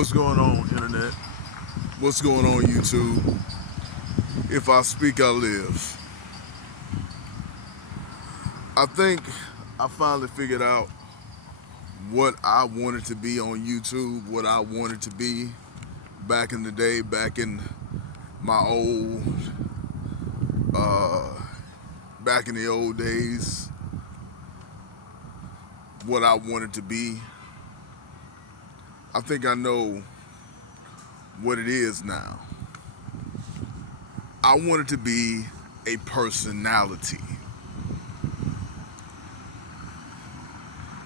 What's going on, Internet? What's going on, YouTube? If I speak, I live. I think I finally figured out what I wanted to be on YouTube, what I wanted to be back in the day, back in my uh, back in the old days, what I wanted to be. I think I know what it is now. I wanted to be a personality.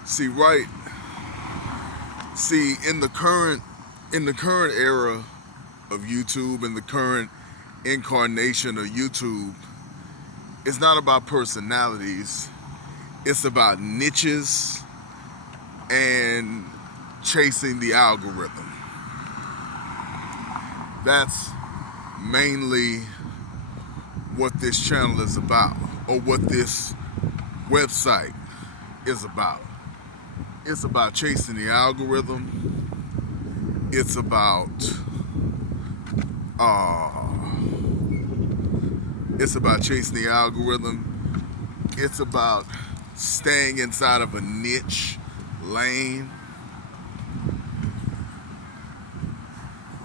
See, right? See, in the current era of YouTube, in the current incarnation of YouTube, it's not about personalities. It's about niches and chasing the algorithm. That's mainly what this channel is about, or what this website is about. It's about chasing the algorithm. It's about chasing the algorithm. It's about staying inside of a niche lane.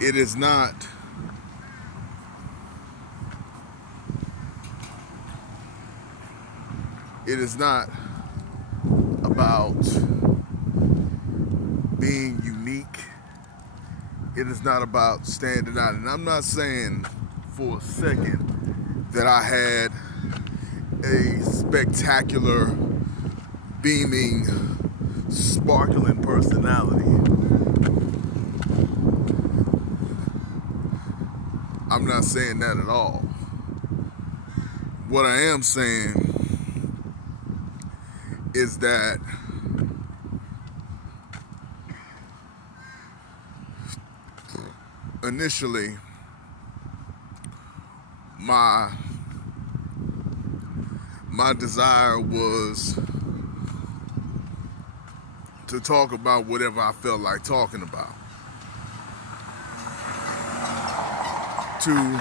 It is not about being unique. It is not about standing out. And I'm not saying for a second that I had a spectacular, beaming, sparkling personality. I'm not saying that at all. What I am saying is that initially my desire was to talk about whatever I felt like talking about. To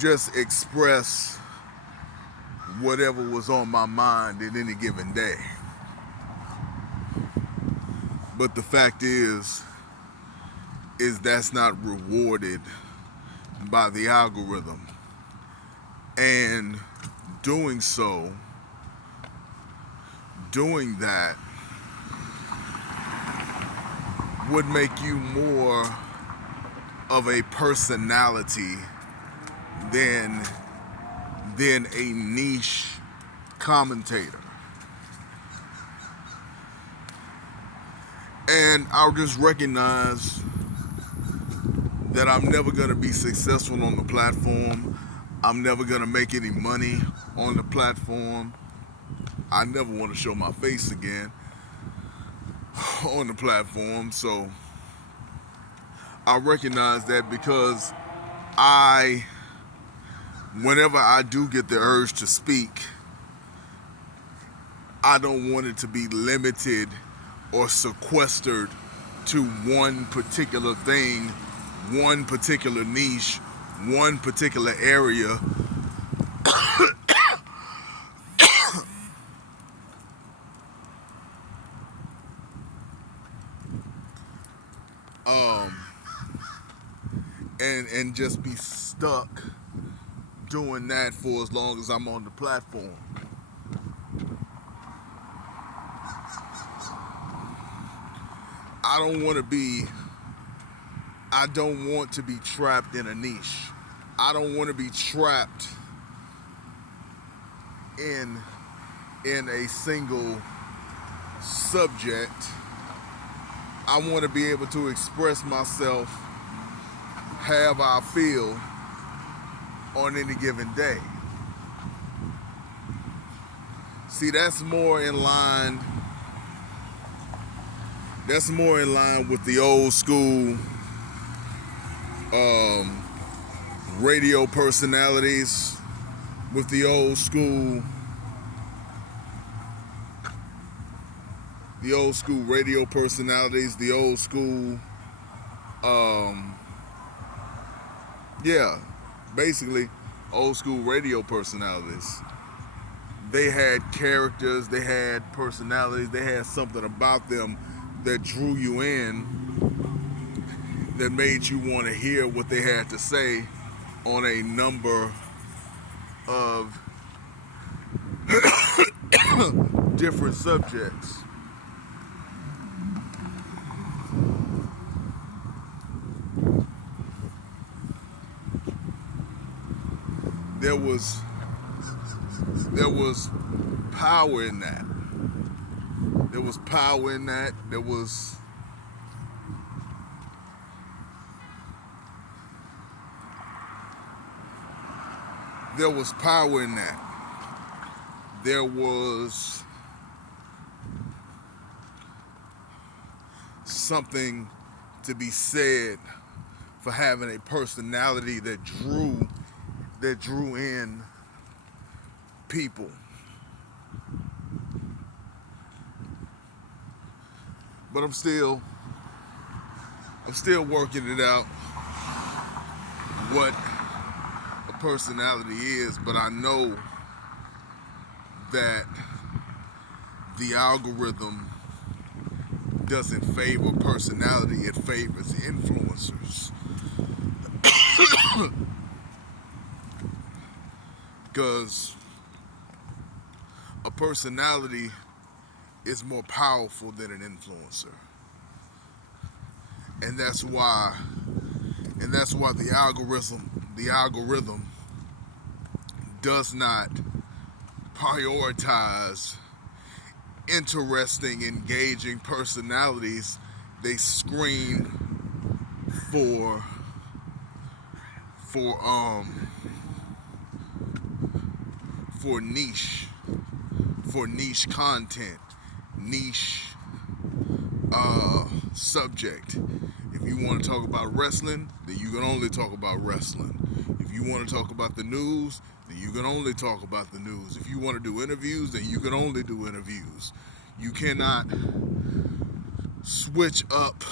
just express whatever was on my mind at any given day. But the fact is that's not rewarded by the algorithm. And doing that would make you more of a personality than a niche commentator. And I'll just recognize that I'm never going to be successful on the platform. I'm never going to make any money on the platform. I never want to show my face again on the platform. So I recognize that, because whenever I do get the urge to speak, I don't want it to be limited or sequestered to one particular thing, one particular niche, one particular area. and just be stuck doing that for as long as I'm on the platform. I don't want to be trapped in a niche. I don't want to be trapped in a single subject. I want to be able to express myself however I feel on any given day. See, that's more in line with the old school radio personalities, with the old school radio personalities, the old school Um, yeah, basically old school radio personalities. They had characters, they had personalities, they had something about them that drew you in, that made you want to hear what they had to say on a number of different subjects. There was there was power in that. There was power in that. There was power in that. There was something to be said for having a personality that drew in people. But I'm still working it out what a personality is, but I know that the algorithm doesn't favor personality, it favors influencers. Because a personality is more powerful than an influencer. And that's why the algorithm does not prioritize interesting, engaging personalities. They screen for niche content, niche subject. If you want to talk about wrestling, then you can only talk about wrestling. If you want to talk about the news, then you can only talk about the news. If you want to do interviews, then you can only do interviews. You cannot switch up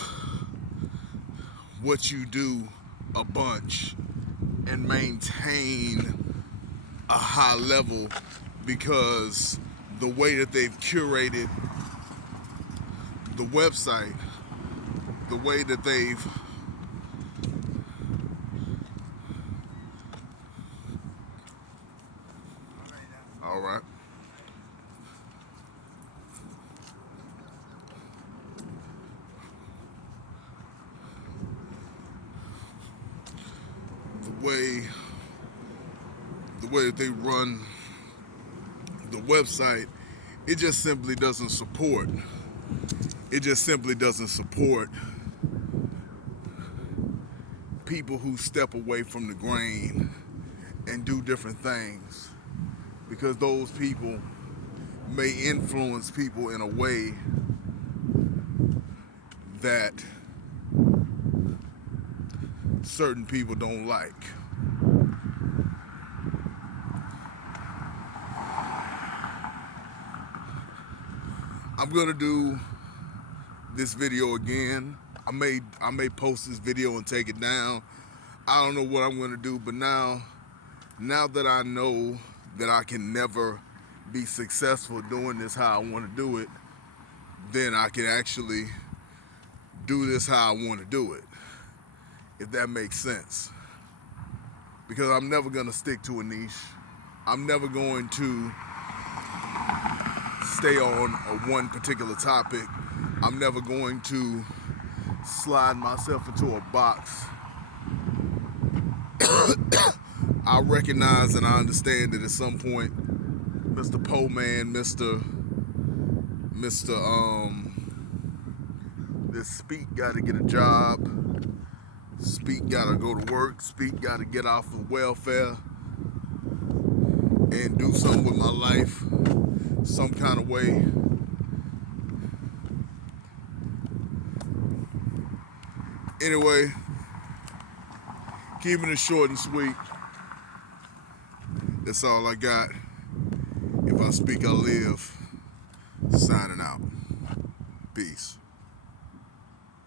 what you do a bunch and maintain a high level, because the way that they've curated the website, the way that they've all right, the way that they run the website, it just simply doesn't support. It just simply doesn't support people who step away from the grain and do different things, because those people may influence people in a way that certain people don't like. I'm gonna do this video again. I may post this video and take it down. I don't know what I'm gonna do, but now that I know that I can never be successful doing this how I want to do it, then I can actually do this how I want to do it, if that makes sense. Because I'm never gonna stick to a niche. I'm never going to stay on one particular topic. I'm never going to slide myself into a box. I recognize and I understand that at some point, Mr. Poe Man, Mr. This Speak got to get a job. Speak got to go to work. Speak got to get off of welfare and do something with my life, some kind of way. Anyway, keeping it short and sweet. That's all I got. If I speak, I live. Signing out. Peace.